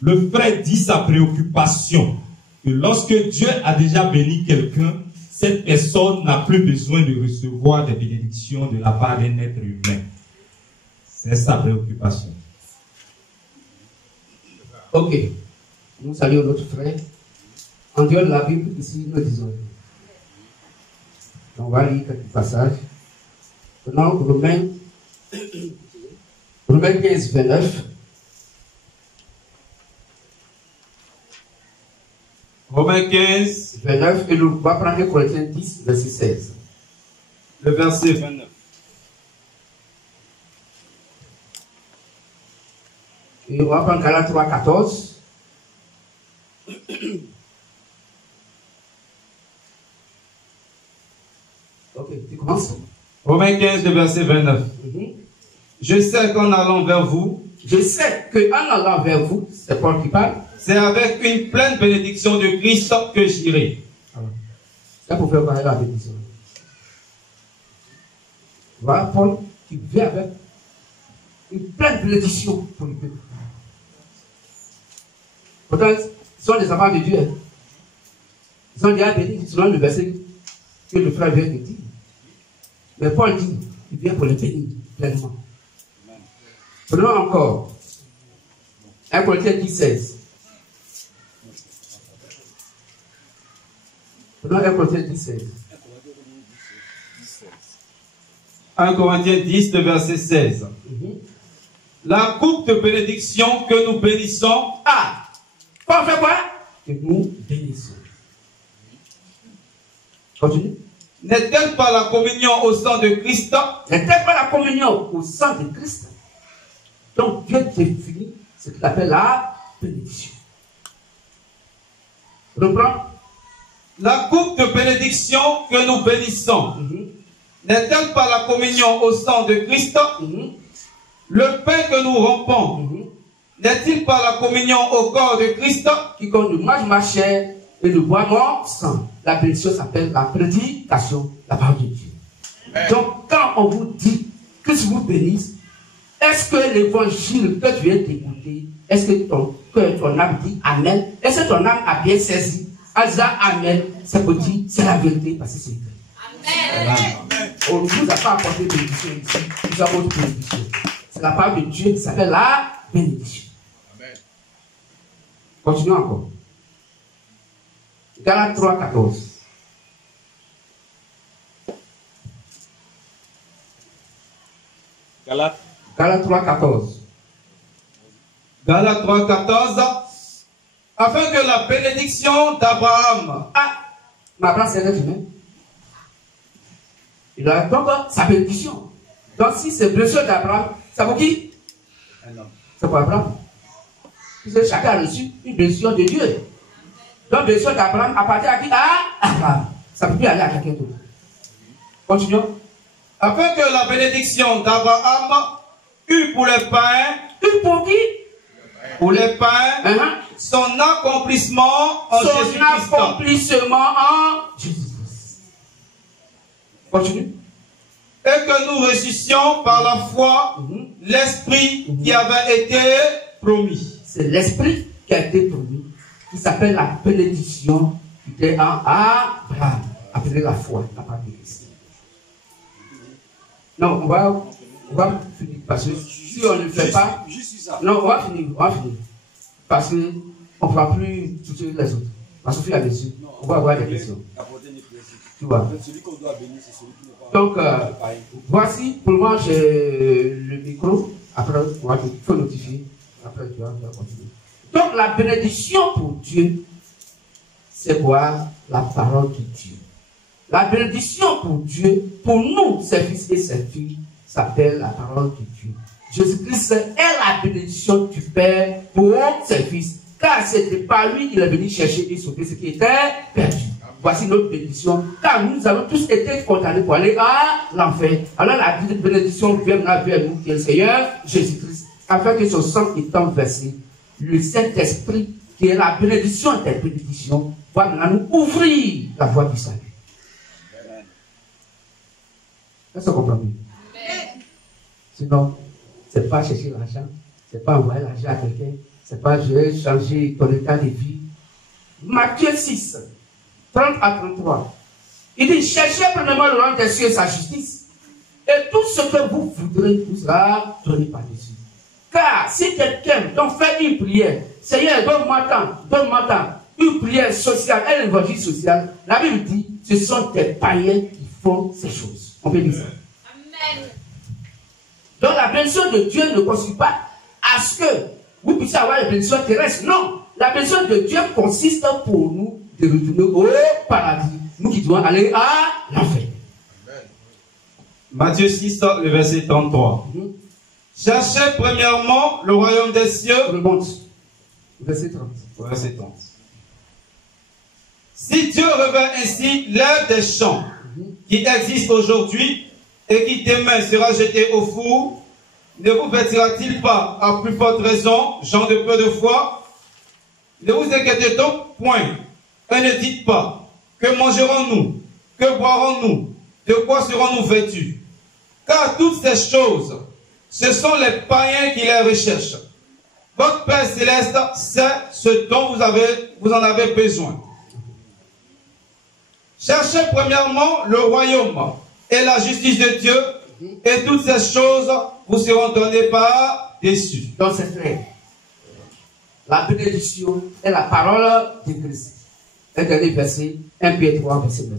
Le frère dit sa préoccupation, que lorsque Dieu a déjà béni quelqu'un, cette personne n'a plus besoin de recevoir des bénédictions de la part d'un être humain. C'est sa préoccupation. Ok. Nous saluons notre frère. En dehors de la Bible, ici, nous disons. On va lire quelques passages. Maintenant, Romains 15, 29. Romains 15, 29, et nous va prendre Corinthiens 10, verset 16. le verset 29. Et on va prendre Galates 3, 14. Ok, tu commences. Romains 15, le verset 29. Je sais qu'en allant vers vous, allant vers vous, c'est Paul qui parle. C'est avec une pleine bénédiction de Christ que j'irai. C'est pour faire parler la bénédiction. Voilà Paul qui vient avec une pleine bénédiction pour le peuple. Pourtant, ils sont des enfants de Dieu. Hein. Ils sont déjà bénis selon le verset que le frère vient de dire. Mais Paul dit, il vient pour les bénir pleinement. Prenons encore 1 Corinthiens 10, 16. Prenons 1 Corinthiens 10, 16. 1 Corinthiens 10, le verset 16. La coupe de bénédiction que nous bénissons Paul fait quoi? Que nous bénissons. Continue. N'est-elle pas la communion au sang de Christ? N'est-elle pas la communion au sang de Christ? Donc Dieu définit ce qu'il appelle la bénédiction. Reprends. La coupe de bénédiction que nous bénissons, n'est-elle pas la communion au sang de Christ? Le pain que nous rompons, n'est-il pas la communion au corps de Christ? Quiconque ne mange ma chair et ne boit mon sang. La bénédiction s'appelle la prédication, la parole de Dieu. Donc quand on vous dit que je vous bénisse, est-ce que l'évangile que tu viens d'écouter, est-ce que ton âme dit Amen? Est-ce que ton âme a bien saisi? Alza Amen, ça peut dire c'est la vérité parce que c'est vrai. Amen. On ne vous a pas apporté de bénédiction ici, nous avons une bénédiction. C'est la parole de Dieu qui s'appelle la bénédiction. Amen. Continuons encore. Galates 3, 14. Galates 3, 14. Galates 3, 14. Afin que la bénédiction d'Abraham. Mais Abraham c'est l'être humain. Il a donc sa bénédiction. Donc si c'est bénédiction d'Abraham, c'est pour qui? C'est pour Abraham. Puisque chacun a reçu une bénédiction de Dieu. Donc bénédiction d'Abraham appartient à qui? À Abraham. Ça ne peut plus aller à quelqu'un d'autre. Continuons. Afin que la bénédiction d'Abraham eût pour les pains. Eût pour qui? Pour les pains. Son accomplissement en Jésus-Christ. Son accomplissement en Jésus-Christ. Continue. Et que nous reçussions par la foi l'Esprit qui avait été promis. C'est l'Esprit qui a été promis, qui s'appelle la bénédiction qui était en Abraham, appelée la foi, la part de Christ. Non, on va finir, parce que si on ne le fait pas, non, on va finir. Parce qu'on ne fera plus toucher les autres. Parce qu'au fur et à mesure, on va avoir des questions. Tu vois. Donc, voici, pour moi, j'ai le micro. Après, il faut notifier. Après, tu vas continuer. Donc, la bénédiction pour Dieu, c'est quoi? La parole de Dieu. La bénédiction pour Dieu, pour nous, ses fils et ses filles, s'appelle la parole de Dieu. Jésus-Christ est la bénédiction du Père pour ses fils. Car c'était par lui qu'il est venu chercher et sauver ce qui était perdu. Voici notre bénédiction. Car nous avons tous été condamnés pour aller à l'enfer. Alors la bénédiction viendra vers nous, qui est le Seigneur Jésus-Christ, afin que son sang étant versé, le Saint-Esprit, qui est la bénédiction des bénédictions, va maintenant nous ouvrir la voie du salut. Est-ce que vous comprenez? Sinon, ce n'est pas chercher l'argent, ce n'est pas envoyer l'argent à quelqu'un, C'est pas je vais changer ton état de vie. Matthieu 6, 30 à 33. Il dit, cherchez premièrement le royaume des cieux et sa justice. Et tout ce que vous voudrez vous sera donné par-dessus. Car si quelqu'un donc fait une prière, Seigneur, donne-moi tant, une prière sociale, un évangile social, la Bible dit, ce sont des païens qui font ces choses. On peut dire ça. Amen. Donc la bénédiction de Dieu ne consiste pas à ce que vous puissiez avoir une bénédiction terrestre. Non, la bénédiction de Dieu consiste pour nous de retourner au paradis. Nous qui devons aller à l'enfer. Matthieu 6, le verset 33. Cherchez premièrement le royaume des cieux. Remonte. Verset 30. Verset 30. Si Dieu revêt ainsi l'herbe des champs qui existe aujourd'hui et qui demain sera jeté au four, ne vous vêtira-t-il pas à plus forte raison, gens de peu de foi? Ne vous inquiétez donc point et ne dites pas, que mangerons-nous? Que boirons-nous? De quoi serons-nous vêtus? Car toutes ces choses, ce sont les païens qui les recherchent. Votre Père Céleste sait ce dont vous en avez besoin. Cherchez premièrement le royaume et la justice de Dieu, et toutes ces choses vous seront données par-dessus. Donc c'est clair. La bénédiction est la parole de Christ. Un dernier verset, 1 Pierre 3, verset 9.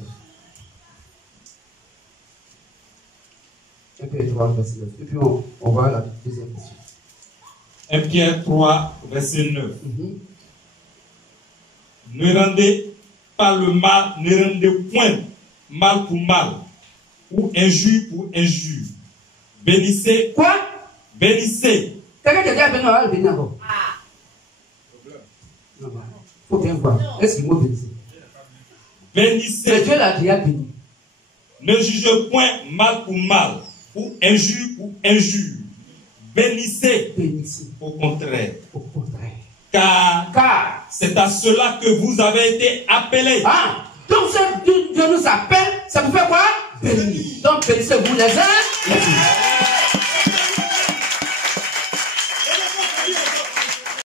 1 Pierre 3, verset 9. Et puis on va à la deuxième question. 1 Pierre 3, verset 9. Ne rendez pas le mal, ne rendez point mal pour mal, ou injure pour injure. Bénissez. Quoi? Bénissez. Quelqu'un qui a dit à bénir, on va le bénir encore. Non, il faut bien voir. Est-ce qu'il m'a béni? Bénissez. Mais Dieu l'a déjà béni. Ne juge point mal pour mal, ou injure pour injure. Bénissez. Bénissez. Au contraire. Au contraire. Car c'est à cela que vous avez été appelés. Ah, donc Dieu nous appelle, ça vous fait quoi? Bénir. Donc bénissez-vous les uns les autres.